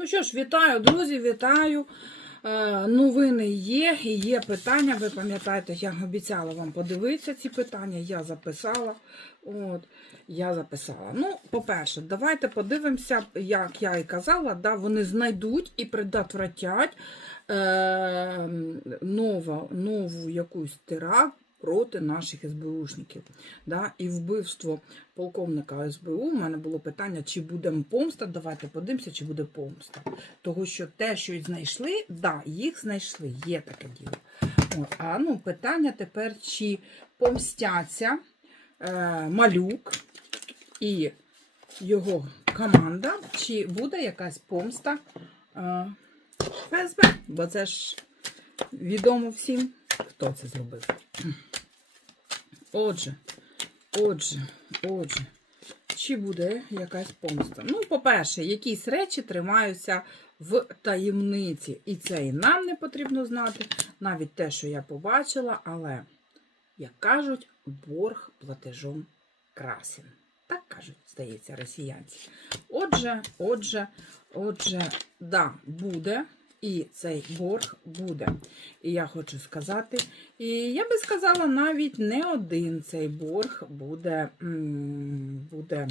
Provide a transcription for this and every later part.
Ну що ж, вітаю, друзі, вітаю. Е, Новини є і є питання. Ви пам'ятаєте, я обіцяла вам подивитися ці питання. Я записала. От, я записала. Ну, по-перше, давайте подивимося, як я і казала, да, вони знайдуть і предотвратять е, нову, нову якусь теракт проти наших СБУшників. Да? І вбивство полковника СБУ. У мене було питання, чи буде помста. Давайте подивимося, чи буде помста. Того, що те, що знайшли, да, їх знайшли, є таке діло. От, а ну, питання тепер, чи помстяться е, малюк і його команда, чи буде якась помста е, ФСБ? Бо це ж відомо всім, хто це зробив. Отже, отже, отже, чи буде якась помста? Ну, по-перше, якісь речі тримаються в таємниці. І це і нам не потрібно знати, навіть те, що я побачила, але, як кажуть, борг платежом красен. Так кажуть, здається, росіянці. Отже, отже, отже, да, буде. І цей борг буде. І я хочу сказати, і я би сказала, навіть не один цей борг буде. буде.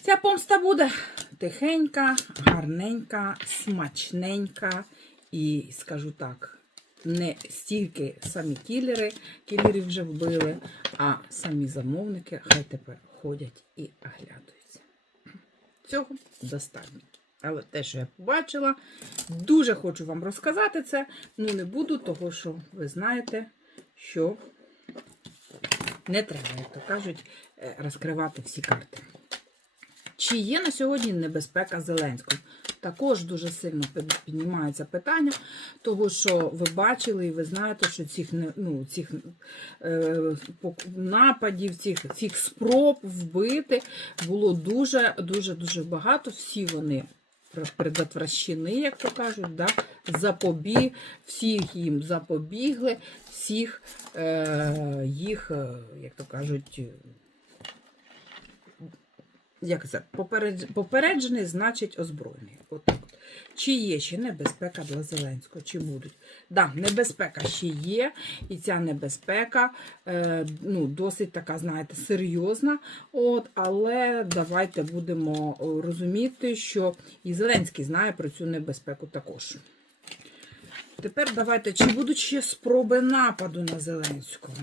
Ця помста буде тихенька, гарненька, смачненька. І скажу так, не стільки самі кілери, кілерів вже вбили, а самі замовники хай тепер ходять і оглядаються. Цього достатньо. Але те, що я побачила, дуже хочу вам розказати це. Ну, не буду, того що ви знаєте, що не треба, як то кажуть, е, розкривати всі карти. Чи є на сьогодні небезпека Зеленського? Також дуже сильно піднімається питання, того що ви бачили і ви знаєте, що цих, ну, цих е, нападів, цих, цих спроб вбити було дуже, дуже, дуже багато. Всі вони предотвращені, як то кажуть, да? запобіг, всіх їм запобігли, всіх е, їх, е, як то кажуть, як це, попереджений, значить озброєний. Отак. Чи є ще небезпека для Зеленського? Чи будуть? Да, небезпека ще є, і ця небезпека е, ну, досить така, знаєте, серйозна. От, але давайте будемо розуміти, що і Зеленський знає про цю небезпеку також. Тепер давайте, чи будуть ще спроби нападу на Зеленського?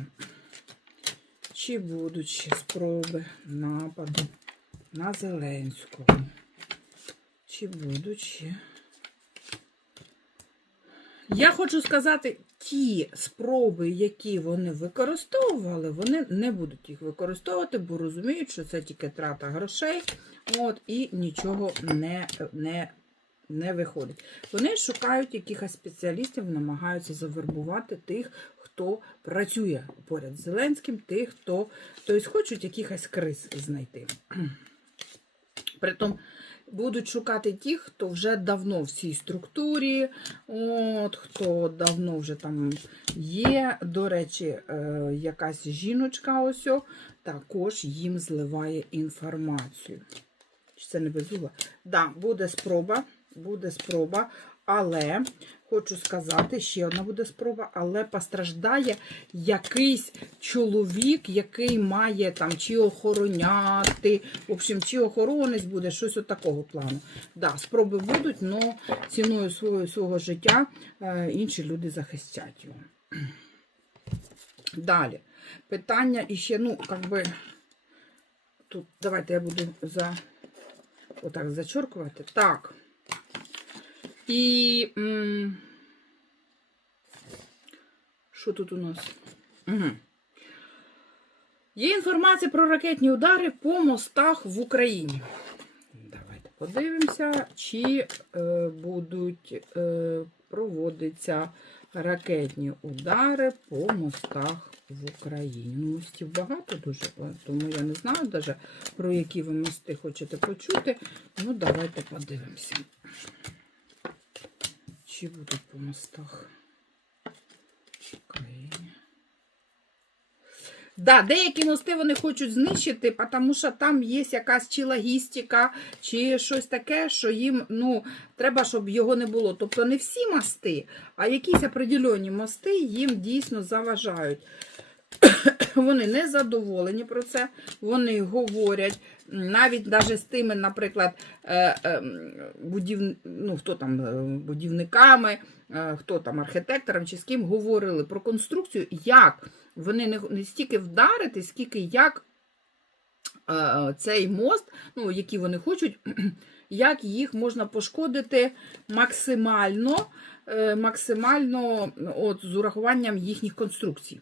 Чи будуть ще спроби нападу на Зеленського? Чи будуть ще? Я хочу сказати, ті спроби, які вони використовували, вони не будуть їх використовувати, бо розуміють, що це тільки трата грошей, от, і нічого не, не, не виходить. Вони шукають якихось спеціалістів, намагаються завербувати тих, хто працює поряд з Зеленським, тих, хто тобто хочуть якихось криз знайти. Притом будуть шукати ті, хто вже давно в цій структурі, от, хто давно вже там є. До речі, е, якась жіночка ось також їм зливає інформацію. Чи це не безугла? Да, буде спроба, буде спроба, але хочу сказати, ще одна буде спроба, але постраждає якийсь чоловік, який має там чи охороняти, в общем, чи охоронець буде, щось от такого плану. Да, спроби будуть, але ціною свого, свого життя е, інші люди захистять його. Далі. Питання іще, ну, как би, тут давайте я буду за отак зачеркувати. Так. І. м, Що тут у нас? Угу. Є інформація про ракетні удари по мостах в Україні. Давайте подивимося, чи е, будуть е, проводитися ракетні удари по мостах в Україні. Ну, мостів багато дуже, тому я не знаю даже, про які ви мости хочете почути. Ну, давайте подивимося. Чи будуть по мостах в Да, деякі мости вони хочуть знищити, тому що там є якась чи логістика, чи щось таке, що їм ну, треба, щоб його не було. Тобто не всі мости, а якісь определені мости їм дійсно заважають. Вони не задоволені про це, вони говорять, навіть навіть з тими, наприклад, е, е, будів... ну, хто там, е, будівниками, хто там архітектором чи з ким говорили про конструкцію, як вони не, стільки вдарити, скільки як цей мост, ну, який вони хочуть, як їх можна пошкодити максимально, максимально от, з урахуванням їхніх конструкцій.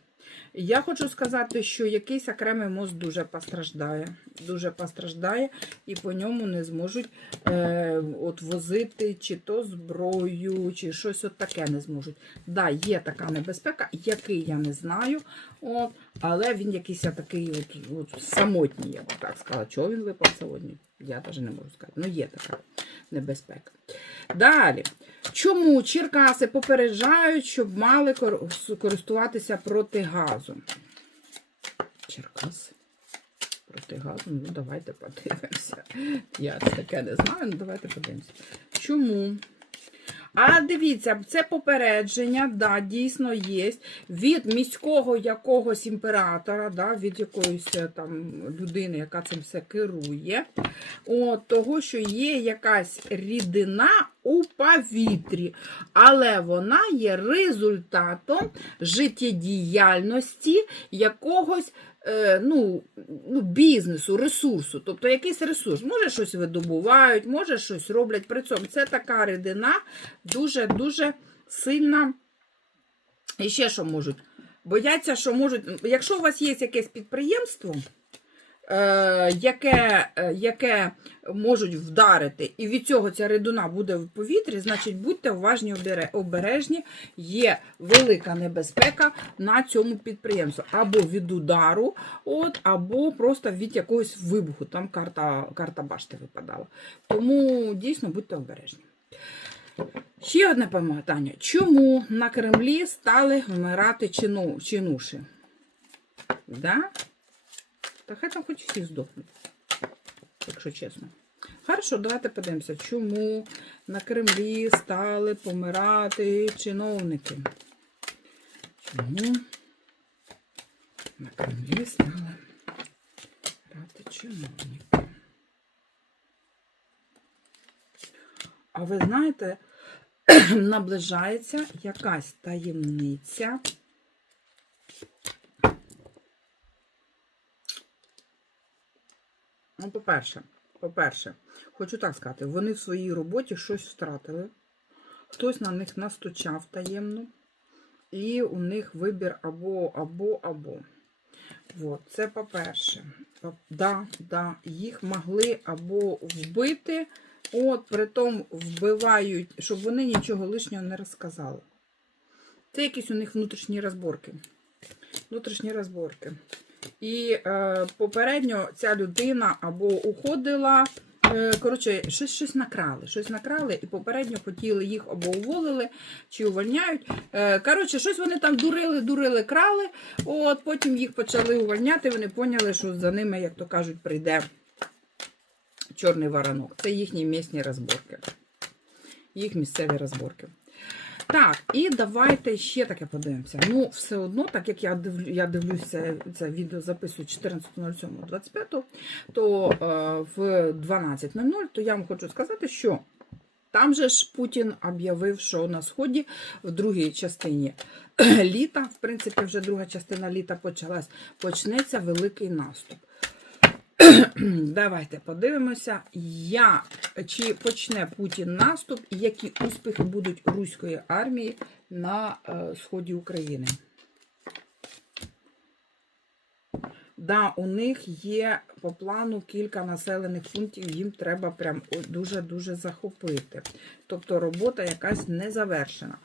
Я хочу сказати, що якийсь окремий мост дуже постраждає. Дуже постраждає, і по ньому не зможуть е, от возити чи то зброю, чи щось от таке не зможуть. Да, є така небезпека, який я не знаю, от, але він якийсь такий от, от, самотній, я б так сказала. Чого він випав сьогодні? Я навіть не можу сказати. Ну, є така небезпека. Далі. Чому Черкаси попереджають, щоб мали користуватися проти газу? Черкаси. Проти газу. Ну, давайте подивимося. Я таке не знаю, ну давайте подивимося. Чому? А дивіться, це попередження, да, дійсно є від міського якогось імператора, да, від якоїсь е, там людини, яка цим все керує. От, того, що є якась рідина у повітрі, але вона є результатом життєдіяльності якогось е, ну, ну, бізнесу, ресурсу. Тобто якийсь ресурс. Може щось видобувають, може щось роблять. При цьому це така рідина дуже-дуже сильна. І ще що можуть? Бояться, що можуть. Якщо у вас є якесь підприємство, яке, е, яке можуть вдарити, і від цього ця рідина буде в повітрі, значить будьте уважні, обережні, є велика небезпека на цьому підприємстві. Або від удару, от, або просто від якогось вибуху. Там карта, карта башти випадала. Тому дійсно будьте обережні. Ще одне пам'ятання. Чому на Кремлі стали вмирати чину, чинуші? Да? Та хай там хоч всі здохнуть, якщо чесно. Хорошо, давайте подивимося, чому на Кремлі стали помирати чиновники. Чому на Кремлі стали помирати чиновники? А ви знаєте, наближається якась таємниця. Ну, по-перше, по-перше, хочу так сказати, вони в своїй роботі щось втратили. Хтось на них настучав таємно, і у них вибір або, або, або. От, це по-перше. Да, да, їх могли або вбити, от, притом вбивають, щоб вони нічого лишнього не розказали. Це якісь у них внутрішні розборки. Внутрішні розборки. І е, попередньо ця людина або уходила, е, коротше, щось, щось накрали. Щось накрали, і попередньо хотіли їх або уволили, чи увольняють. Е, коротше, щось вони там дурили, дурили, крали. От, потім їх почали увольняти, вони поняли, що за ними, як то кажуть, прийде чорний воронок. Це їхні місні розборки. Їх місцеві розборки. Так, і давайте ще таке подивимося. Ну, все одно, так як я дивлю, я дивлюся, це відео записую 14.07.25, то е, в 12.00, то я вам хочу сказати, що там же ж Путін об'явив, що на Сході в другій частині літа, в принципі, вже друга частина літа почалась, почнеться великий наступ. Давайте подивимося, як, чи почне Путін наступ і які успіхи будуть руської армії на е, сході України. Да, у них є по плану кілька населених пунктів, їм треба прям дуже-дуже захопити. Тобто робота якась не завершена.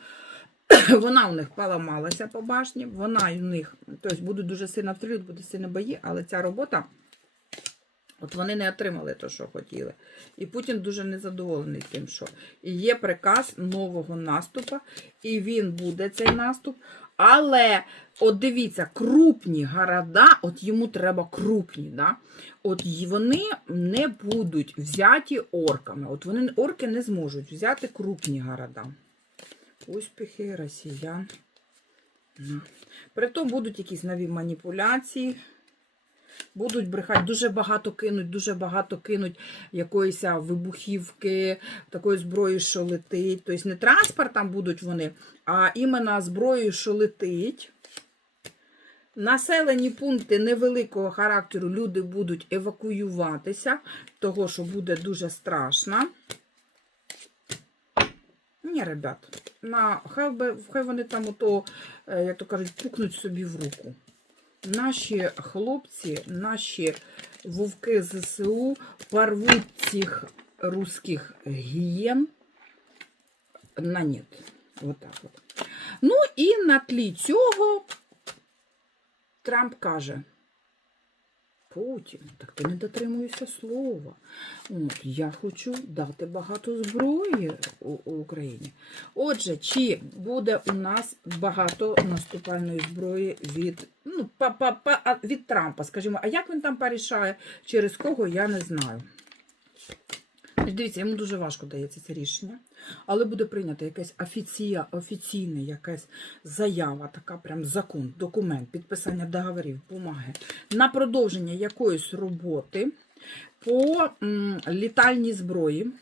Вона у них поламалася по башні, вона у них, тобто будуть дуже сильно обстрілювати, будуть сильно бої, але ця робота. От вони не отримали те, що хотіли. І Путін дуже незадоволений тим, що і є приказ нового наступу, і він буде цей наступ, Але, от дивіться, крупні города, от йому треба крупні, да? от вони не будуть взяті орками. От вони орки не зможуть взяти крупні города. Успіхи росіян. Притом будуть якісь нові маніпуляції. Будуть брехати, дуже багато кинуть, дуже багато кинуть якоїсь вибухівки, такої зброї, що летить. Тобто не транспортом будуть вони, а іменно зброєю, що летить. Населені пункти невеликого характеру люди будуть евакуюватися, того, що буде дуже страшно. Ні, ребят, на, хай, хай вони там ото, е, як то кажуть, пукнуть собі в руку. Наші хлопці, наші вовки ЗСУ порвуть цих русських гієн на нет. Вот так от. Ну і на тлі цього Трамп каже. Путін, так ти не дотримуєшся слова. От, я хочу дати багато зброї у, у Україні. Отже, чи буде у нас багато наступальної зброї від, ну, па, па, па, від Трампа, скажімо, а як він там порішає, через кого, я не знаю. Дивіться, йому дуже важко дається це рішення, але буде прийнята якась офіція, офіційна якась заява, така прям закон, документ, підписання договорів, бумаги на продовження якоїсь роботи по літальній зброї.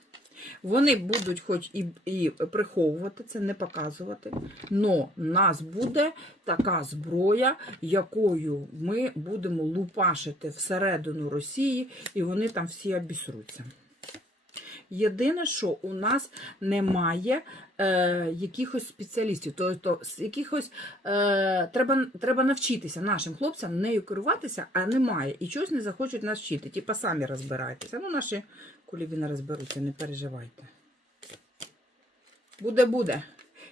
Вони будуть хоч і, і приховувати це, не показувати, але нас буде така зброя, якою ми будемо лупашити всередину Росії, і вони там всі обісруться. Єдине, що у нас немає е, якихось спеціалістів, тобто якихось е, треба, треба навчитися нашим хлопцям нею керуватися, а немає. І чогось не захочуть нас вчити. Типа самі розбирайтеся. Ну, наші кулівіни розберуться, не переживайте. Буде, буде.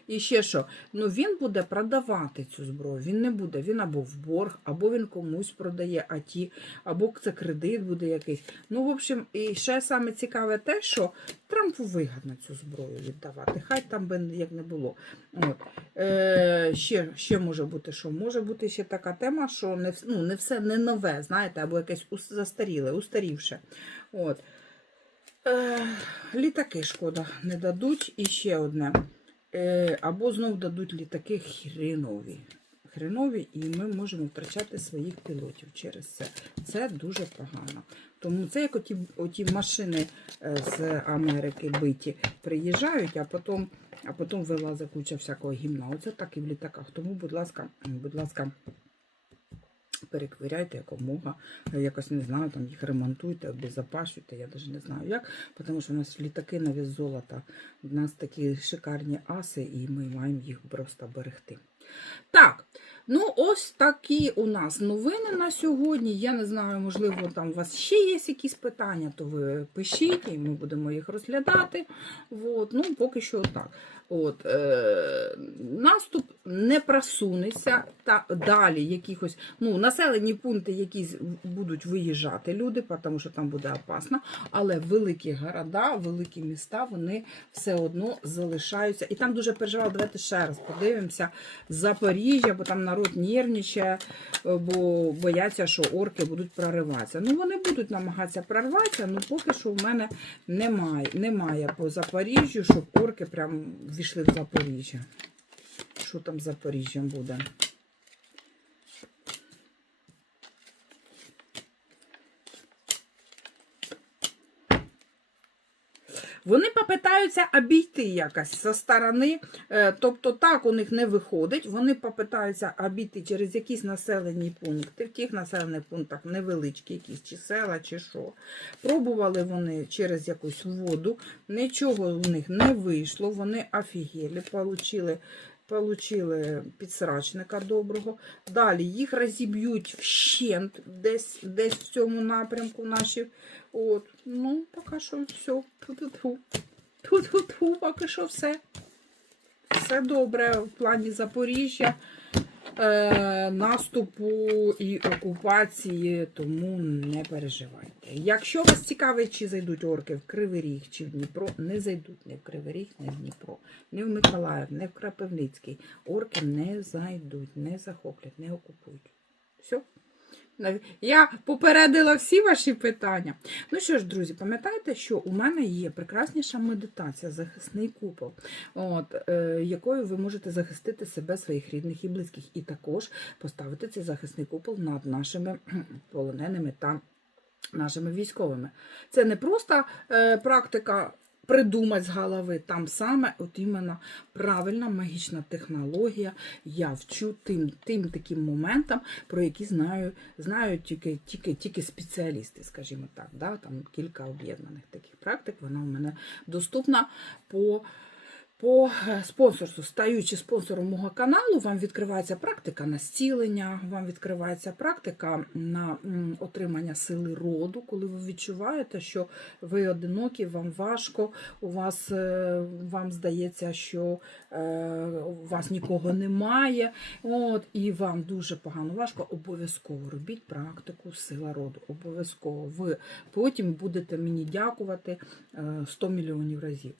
І ще що? Ну він буде продавати цю зброю. Він не буде. Він або в борг, або він комусь продає, а ті, або це кредит буде якийсь. Ну, в общем, і ще саме цікаве те, що Трампу вигідно цю зброю віддавати. Хай там би як не було. От. Е, ще, ще може бути, що може бути ще така тема, що не, ну, не все не нове, знаєте, або якесь застаріле, устарівше. От. Е, літаки шкода не дадуть. І ще одне. Е, або знов дадуть літаки хренові. Хренові, і ми можемо втрачати своїх пілотів через це. Це дуже погано. Тому це як оті, оті машини е, з Америки биті приїжджають, а потім, а потім вилазить куча всякого гімна. Оце так і в літаках. Тому, будь ласка, будь ласка, переквиряйте якомога, якось не знаю, там їх ремонтуйте, обезопасуйте, я навіть не знаю як, тому що у нас літаки на вес золота, у нас такі шикарні аси, і ми маємо їх просто берегти. Так, ну ось такі у нас новини на сьогодні. Я не знаю, можливо, там у вас ще є якісь питання, то ви пишіть, і ми будемо їх розглядати. От, ну, поки що так. От, е, наступ не просунеться та далі якихось ну, населені пункти, якісь будуть виїжджати люди, тому що там буде опасно. Але великі города, великі міста, вони все одно залишаються. І там дуже переживали. Давайте ще раз подивимося Запоріжжя, бо там народ нервничає, бо бояться, що орки будуть прориватися. Ну, вони будуть намагатися прорватися, але поки що в мене немає, немає по Запоріжжю, щоб орки прям війшли в Запоріжжя. Що там з Запоріжжям буде? Вони попитаються обійти якось зі сторони, е, тобто так у них не виходить. Вони попитаються обійти через якісь населені пункти. В тих населених пунктах невеличкі якісь чи села, чи що. Пробували вони через якусь воду, нічого у них не вийшло. Вони офігели, получили. Получили підсрачника доброго. Далі їх розіб'ють вщент десь, десь в цьому напрямку наші. От. Ну, поки що все. Ту-ту-ту. Ту-ту-ту, поки що все. Все добре в плані Запоріжжя. Е, наступу і окупації, тому не переживайте. Якщо вас цікавить, чи зайдуть орки в Кривий Ріг чи в Дніпро, не зайдуть ні в Кривий Ріг, ні в Дніпро, ні в Миколаїв, ні в Крапивницький. Орки не зайдуть, не захоплять, не окупують. Все. Я попередила всі ваші питання. Ну що ж, друзі, пам'ятайте, що у мене є прекрасніша медитація, захисний купол, от, е, якою ви можете захистити себе, своїх рідних і близьких, і також поставити цей захисний купол над нашими полоненими та нашими військовими. Це не просто е, практика. Придумати з голови там саме от іменно правильна магічна технологія. Я вчу тим, тим таким моментам, про які знаю, знають тільки, тільки, тільки спеціалісти, скажімо так. Да? Там кілька об'єднаних таких практик. Вона у мене доступна по. По е, спонсорству, стаючи спонсором мого каналу, вам відкривається практика на зцілення, вам відкривається практика на отримання сили роду, коли ви відчуваєте, що ви одинокі, вам важко, у вас е, вам здається, що е, у вас нікого немає, от, і вам дуже погано важко, обов'язково робіть практику сила роду. Обов'язково ви потім будете мені дякувати е, 100 мільйонів разів.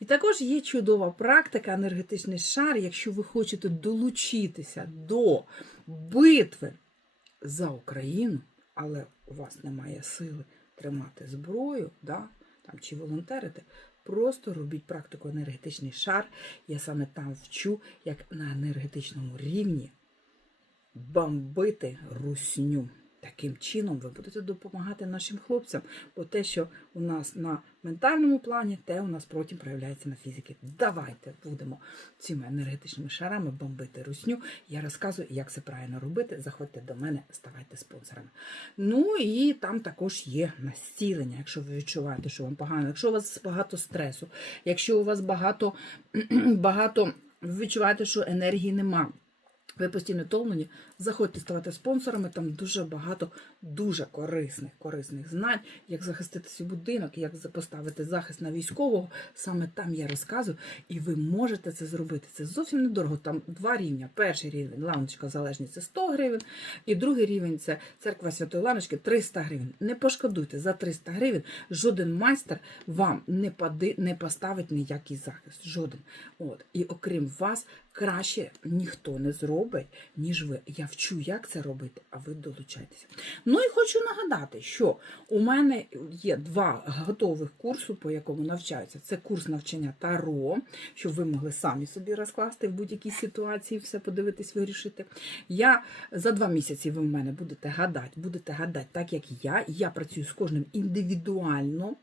І також є чудова практика енергетичний шар, якщо ви хочете долучитися до битви за Україну, але у вас немає сили тримати зброю, да, там, чи волонтерити, просто робіть практику енергетичний шар. Я саме там вчу, як на енергетичному рівні бомбити русню. Таким чином ви будете допомагати нашим хлопцям, бо те, що у нас на ментальному плані, те у нас потім проявляється на фізиці. Давайте будемо цими енергетичними шарами бомбити русню. Я розказую, як це правильно робити. Заходьте до мене, ставайте спонсорами. Ну і там також є настілення, якщо ви відчуваєте, що вам погано, якщо у вас багато стресу, якщо у вас багато, багато ви відчуваєте, що енергії нема. Ви постійно втомлені, заходьте ставати спонсорами, там дуже багато дуже корисних, корисних знань, як захистити свій будинок, як поставити захист на військового. Саме там я розказую, і ви можете це зробити. Це зовсім недорого. Там два рівня. Перший рівень лавочка залежність це 100 гривень, і другий рівень це церква Святої Ланочки 300 гривень. Не пошкодуйте за 300 гривень. Жоден майстер вам не поди, не поставить ніякий захист. Жоден. От і окрім вас краще ніхто не зробить, ніж ви. Я вчу, як це робити, а ви долучайтеся. Ну і хочу нагадати, що у мене є два готових курсу, по якому навчаються. Це курс навчання Таро, щоб ви могли самі собі розкласти в будь-якій ситуації, все подивитись, вирішити. Я за два місяці ви в мене будете гадати, будете гадати так, як я. Я працюю з кожним індивідуально.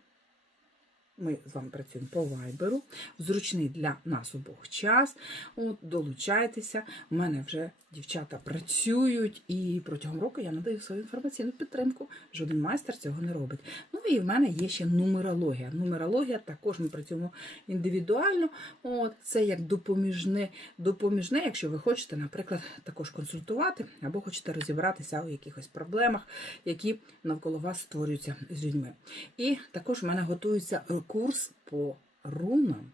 Ми з вами працюємо по вайберу, зручний для нас обох час. От, долучайтеся. У мене вже дівчата працюють, і протягом року я надаю свою інформаційну підтримку. Жоден майстер цього не робить. Ну і в мене є ще нумерологія. Нумерологія також ми працюємо індивідуально. От, це як допоміжне, допоміжне, якщо ви хочете, наприклад, також консультувати або хочете розібратися у якихось проблемах, які навколо вас створюються з людьми. І також в мене готується курс по рунам.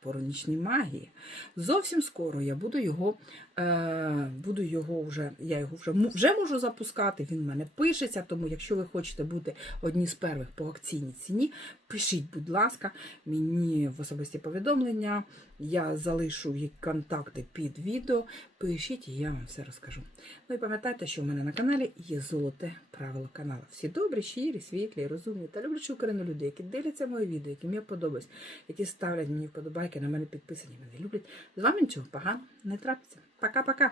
По рунічній магії. Зовсім скоро я буду його, е, буду його вже, я його вже, вже можу запускати, він в мене пишеться, тому якщо ви хочете бути одні з перших по акційній ціні, пишіть, будь ласка, мені в особисті повідомлення, я залишу їх контакти під відео, пишіть і я вам все розкажу. Ну і пам'ятайте, що в мене на каналі є золоте правило каналу. Всі добрі, щирі, світлі, розумні та люблячі Україну люди, які дивляться мої відео, які мені подобаються, які ставлять мені вподобайки, на мене підписані, мене люблять. З вами нічого поганого не трапиться. Пока-пока.